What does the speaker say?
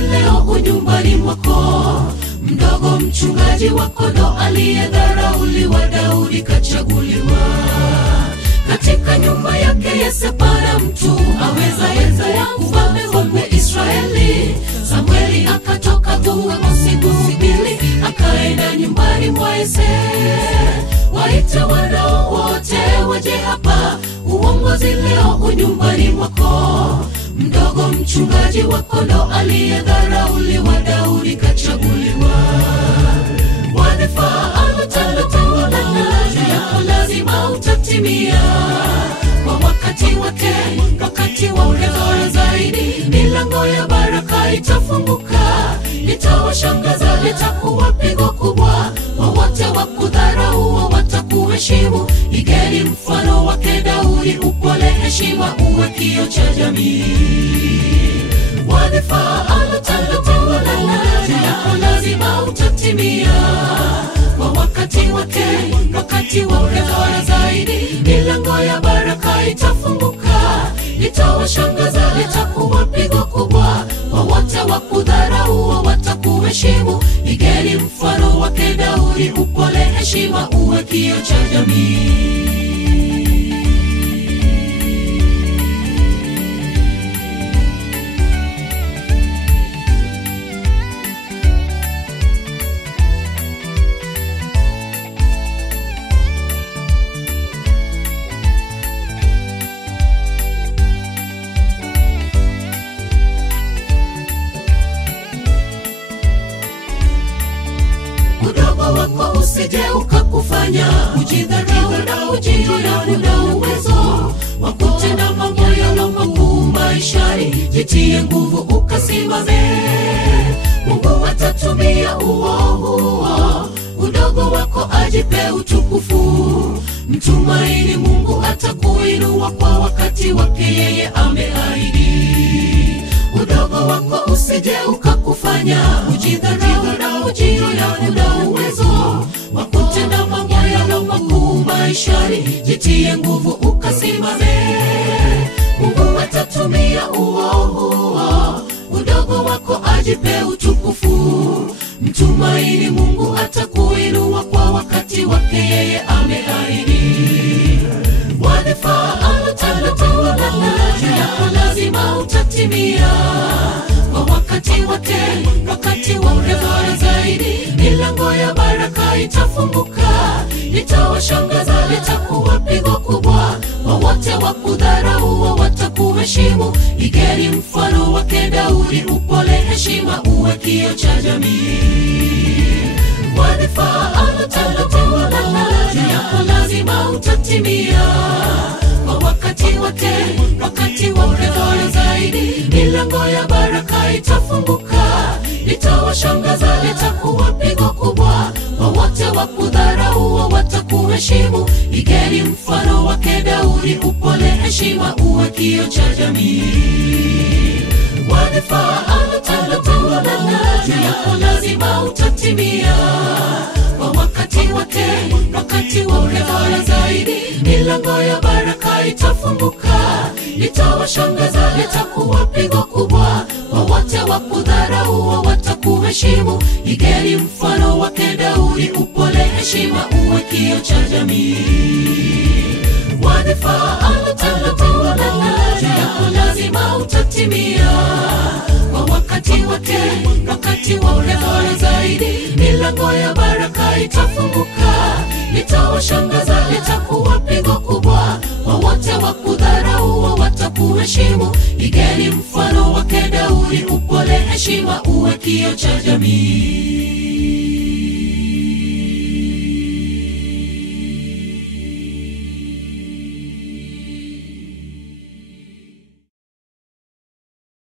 leo nyumbani mwako. Mdogo mchungaji wa kondoo aliyedharauliwa, Daudi kachaguliwa. Katika nyumba yake Yese pana mtu aweza kuwa mfalme Israeli. Samueli akatoka Gusibili akaenda nyumbani mwa Yese. Waite wanao wote waje hapa, uongozi leo nyumbani mwako. Mdogo mchungaji wa kondoo aliyedharauliwa, Daudi kachaguliwa. Wadhifa aloteuliwa yako lazima utatimia kwa wakati wake, wakati wa bora zaidi. Milango ya baraka itafunguka, litawashangaza, litakuwa pigo kubwa. Wote wakudharau watakuheshimu. Igeni mfano wake Daudi, upole, heshima, uwe kioo cha jamii. Wadhifa aloteuliwa yako lazima utatimia kwa wakati wake, wakati wa bora zaidi. Milango ya baraka itafunguka, litawashangaza, litakuwa pigo kubwa. Wote wakudharau watakuheshimu. Igeni mfano wake Daudi, upole, heshima, uwe kioo cha jamii. Udogo wako usije ukakufanya ujidharau na ujione una uwezo wa kutenda mambo yalo makuu maishani. Jitie nguvu ukasimame, Mungu atatumia huo udogo wako ajipe utukufu. Mtumaini Mungu, atakuinua kwa wakati wake, yeye ameahidi. Udogo wako usije ukakufanya ujidharau na ujione una uwezo wa kutenda mambo yalo makuu maishani. Jitie nguvu ukasimame, Mungu atatumia huo udogo wako ajipe utukufu. Mtumaini Mungu, atakuinua kwa wakati wake, yeye ameahidi. Wadhifa aloteuliwa yako lazima utatimia kwa wakati wake, wakati wa bora zaidi. Milango ya baraka itafunguka, litawashangaza, litakuwa pigo kubwa. Wote wakudharau watakuheshimu. Igeni mfano wake Daudi, upole, heshima, uwe kioo cha jamii. Wadhifa aloteuliwa yako lazima utatimia kwa wakati wake, wakati wa bora zaidi. Milango ya baraka itafunguka, litawashangaza, litakuwa pigo kubwa. Wote wakudharau watakuheshimu. Igeni mfano wake Daudi, upole, heshima, uwe kioo cha jamii. Wadhifa aloteuliwa yako lazima utatimia kwa wakati wake, wakati wa bora zaidi. Milango ya baraka itafunguka, litawashangaza, litakuwa pigo kubwa. Wote wakudharau watakuheshimu. Igeni mfano wake Daudi, upole, heshima, uwe kioo cha jamii. Wadhifa aloteuliwa yako lazima utatimia kwa wakati wake, wakati wa bora zaidi. Milango ya baraka itafunguka, litawashangaza, litakuwa pigo kubwa. Wote wakudharau watakuheshimu. Igeni mfano wake Daudi, upole, heshima, uwe kioo cha jamii.